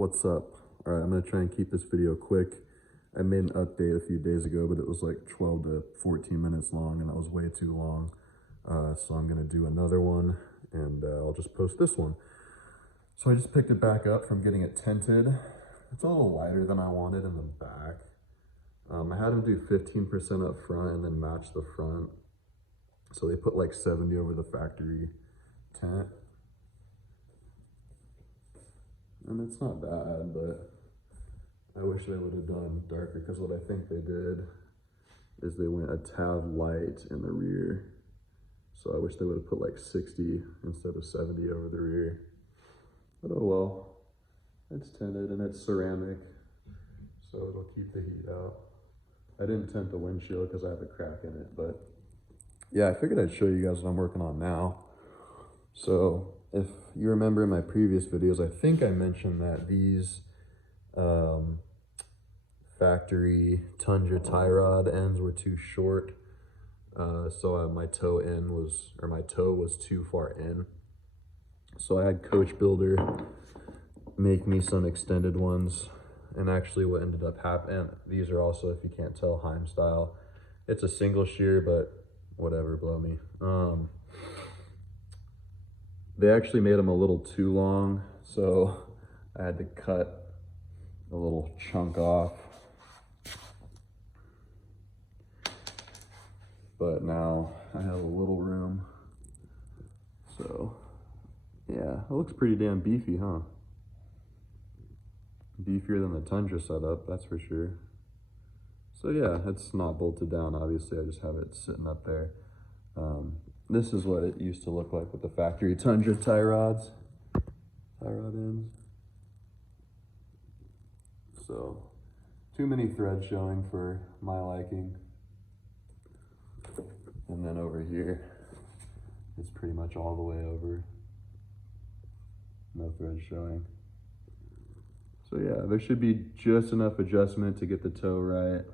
What's up? All right, I'm gonna try and keep this video quick. I made an update a few days ago, but it was like 12 to 14 minutes long, and that was way too long. So I'm gonna do another one, and I'll just post this one. So I just picked it back up from getting it tinted. It's a little lighter than I wanted in the back. I had them do 15% up front and then match the front. So they put like 70 over the factory tint. And it's not bad, but I wish they would have done darker, because what I think they did is they went a tad light in the rear. So I wish they would have put like 60 instead of 70 over the rear. But oh well, it's tinted and it's ceramic, so it'll keep the heat out. I didn't tint the windshield because I have a crack in it, but yeah, I figured I'd show you guys what I'm working on now. So if you remember in my previous videos, I think I mentioned that these factory Tundra tie rod ends were too short. So my toe was too far in. So I had Coach Builder make me some extended ones. And actually what ended up happening, these are also, if you can't tell, Heim style. It's a single shear, but whatever, blow me. They actually made them a little too long, so I had to cut a little chunk off. But now I have a little room. So yeah, it looks pretty damn beefy, huh? Beefier than the Tundra setup, that's for sure. So yeah, it's not bolted down, obviously. I just have it sitting up there. This is what it used to look like with the factory Tundra tie rod ends. So, too many threads showing for my liking. And then over here, it's pretty much all the way over. No threads showing. So yeah, there should be just enough adjustment to get the toe right.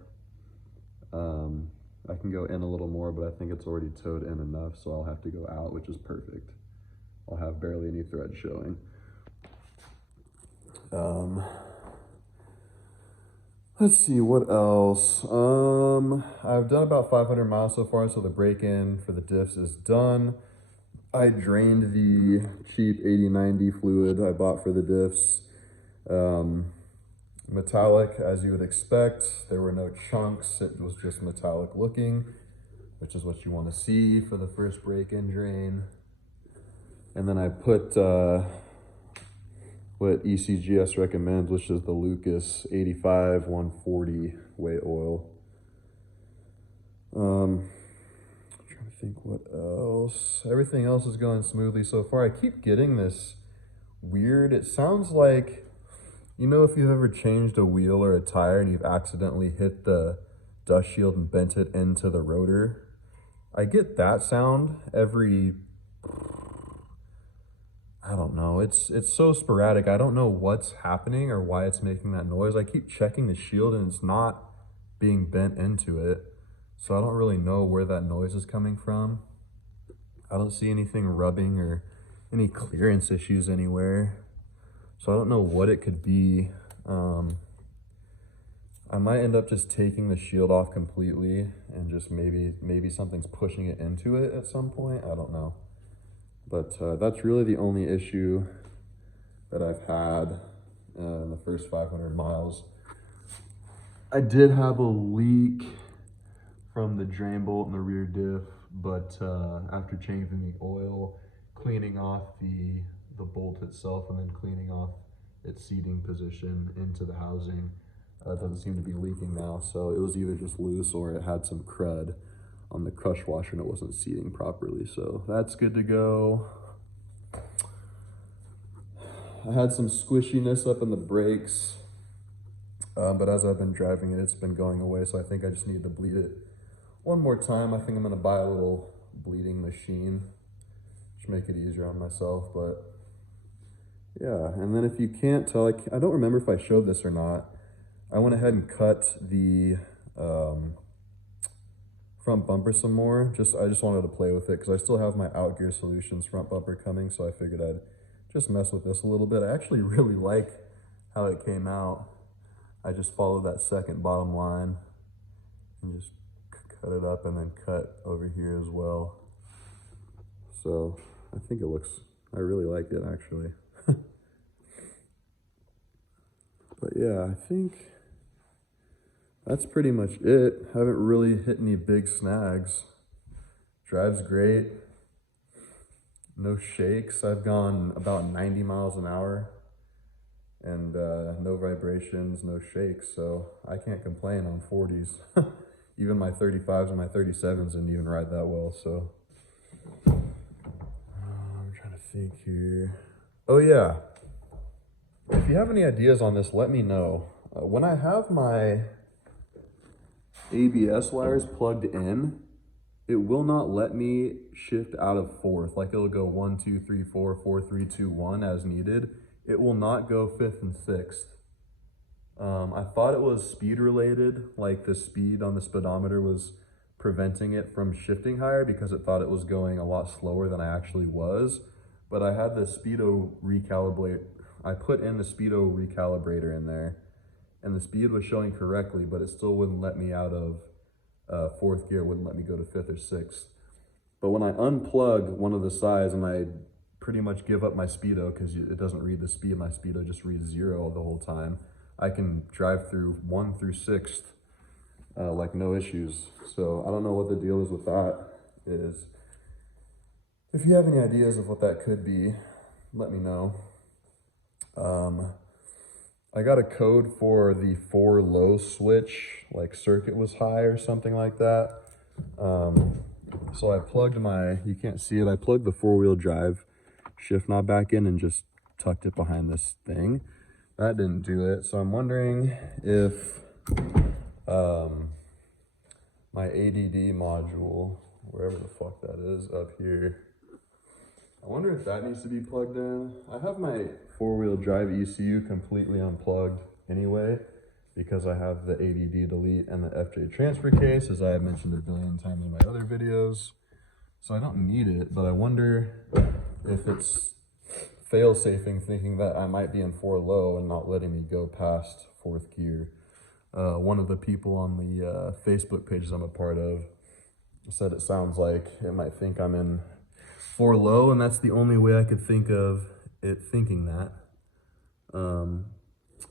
I can go in a little more, but I think it's already towed in enough, so I'll have to go out, which is perfect. I'll have barely any thread showing. Let's see, what else? I've done about 500 miles so far, so the break-in for the diffs is done. I drained the cheap 80/90 fluid I bought for the diffs. Metallic, as you would expect. There were no chunks, it was just metallic looking, which is what you want to see for the first break-in drain. And then I put what ECGS recommends, which is the Lucas 85/140 weight oil. I'm trying to think what else. Everything else is going smoothly so far. I keep getting this weird, it sounds like, you know, if you've ever changed a wheel or a tire and you've accidentally hit the dust shield and bent it into the rotor. I get that sound every, I don't know, it's so sporadic. I don't know what's happening or why it's making that noise. I keep checking the shield and it's not being bent into it. So I don't really know where that noise is coming from. I don't see anything rubbing or any clearance issues anywhere. So I don't know what it could be. I might end up just taking the shield off completely and just maybe something's pushing it into it at some point. I don't know. But that's really the only issue that I've had in the first 500 miles. I did have a leak from the drain bolt in the rear diff, but after changing the oil, cleaning off the bolt itself and then cleaning off its seating position into the housing, it doesn't seem to be leaking now. So it was either just loose or it had some crud on the crush washer and it wasn't seating properly. So that's good to go. I had some squishiness up in the brakes, but as I've been driving it, it's been going away. So I think I just need to bleed it one more time. I think I'm gonna buy a little bleeding machine, just make it easier on myself. But yeah, and then if you can't tell, I don't remember if I showed this or not. I went ahead and cut the front bumper some more. I just wanted to play with it because I still have my Outgear Solutions front bumper coming, so I figured I'd just mess with this a little bit. I actually really like how it came out. I just followed that second bottom line and just cut it up and then cut over here as well. So I think it looks, I really like it actually. But yeah, I think that's pretty much it. Haven't really hit any big snags. Drives great. No shakes. I've gone about 90 miles an hour and no vibrations, no shakes. So I can't complain on 40s. Even my 35s and my 37s didn't even ride that well. So I'm trying to think here. Oh yeah. If you have any ideas on this, let me know. When I have my ABS wires plugged in, it will not let me shift out of fourth. Like it'll go 1, 2, 3, 4, 4, 3, 2, 1 as needed. It will not go fifth and sixth. I thought it was speed related, like the speed on the speedometer was preventing it from shifting higher because it thought it was going a lot slower than I actually was. But I had the speedo recalibrate. I put in the speedo recalibrator in there and the speed was showing correctly, but it still wouldn't let me out of fourth gear, wouldn't let me go to fifth or sixth. But when I unplug one of the sides and I pretty much give up my speedo because it doesn't read the speed, my speedo just reads 0 the whole time, I can drive through 1 through 6th like no issues. So I don't know what the deal is with that. If you have any ideas of what that could be, let me know. I got a code for the 4 low switch, like circuit was high or something like that. So I plugged you can't see it, I plugged the 4-wheel drive shift knob back in and just tucked it behind this thing. That didn't do it. So I'm wondering if my ADD module, wherever the fuck that is up here, I wonder if that needs to be plugged in. I have my 4-wheel drive ECU completely unplugged anyway because I have the ADD delete and the FJ transfer case, as I have mentioned a billion times in my other videos. So I don't need it, but I wonder if it's fail-safing, thinking that I might be in 4 low and not letting me go past 4th gear. One of the people on the Facebook pages I'm a part of said it sounds like it might think I'm in 4 low, and that's the only way I could think of it thinking that.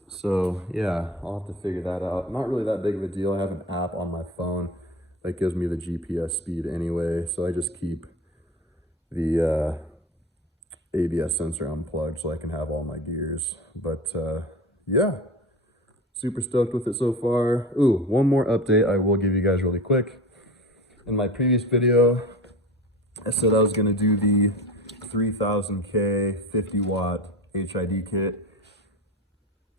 So yeah, I'll have to figure that out. Not really that big of a deal. I have an app on my phone that gives me the GPS speed anyway, so I just keep the ABS sensor unplugged so I can have all my gears. But yeah, super stoked with it so far. Ooh, one more update I will give you guys really quick. In my previous video, I said I was gonna do the 3000K 50 watt HID kit.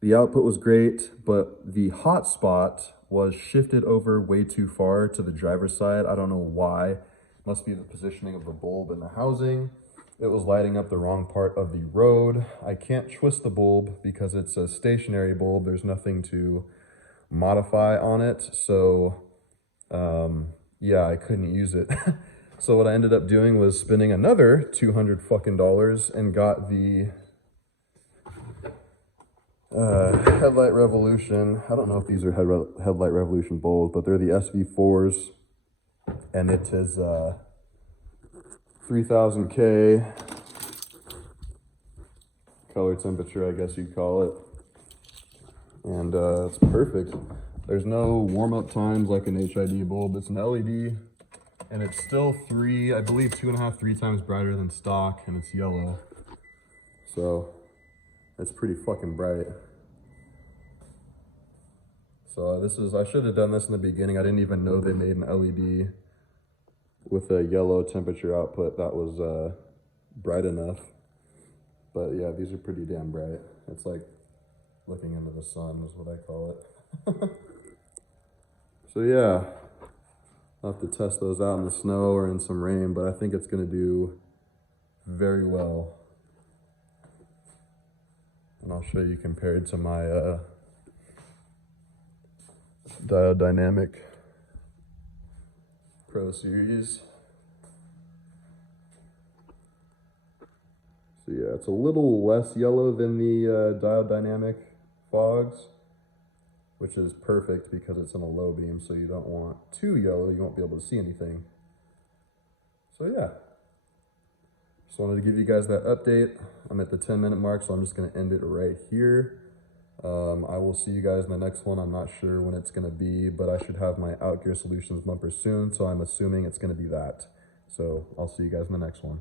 The output was great, but the hotspot was shifted over way too far to the driver's side. I don't know why. Must be the positioning of the bulb in the housing. It was lighting up the wrong part of the road. I can't twist the bulb because it's a stationary bulb. There's nothing to modify on it. So yeah, I couldn't use it. So what I ended up doing was spending another $200 fucking and got the Headlight Revolution. I don't know if these are Headlight Revolution bulbs, but they're the SV4s, and it is 3000K color temperature, I guess you'd call it, and it's perfect. There's no warm-up times like an HID bulb. It's an LED, and it's still I believe 2.5, 3 times brighter than stock, and it's yellow, so it's pretty fucking bright. So I should have done this in the beginning. I didn't even know they made an LED with a yellow temperature output that was bright enough. But yeah, these are pretty damn bright. It's like looking into the sun is what I call it. So yeah, I'll have to test those out in the snow or in some rain, but I think it's gonna do very well. And I'll show you compared to my Diode Dynamic Pro Series. So yeah, it's a little less yellow than the Diode Dynamic fogs, which is perfect because it's in a low beam, so you don't want too yellow, you won't be able to see anything. So yeah, just wanted to give you guys that update. I'm at the 10-minute mark, so I'm just gonna end it right here. I will see you guys in the next one. I'm not sure when it's gonna be, but I should have my Outgear Solutions bumper soon, so I'm assuming it's gonna be that. So I'll see you guys in the next one.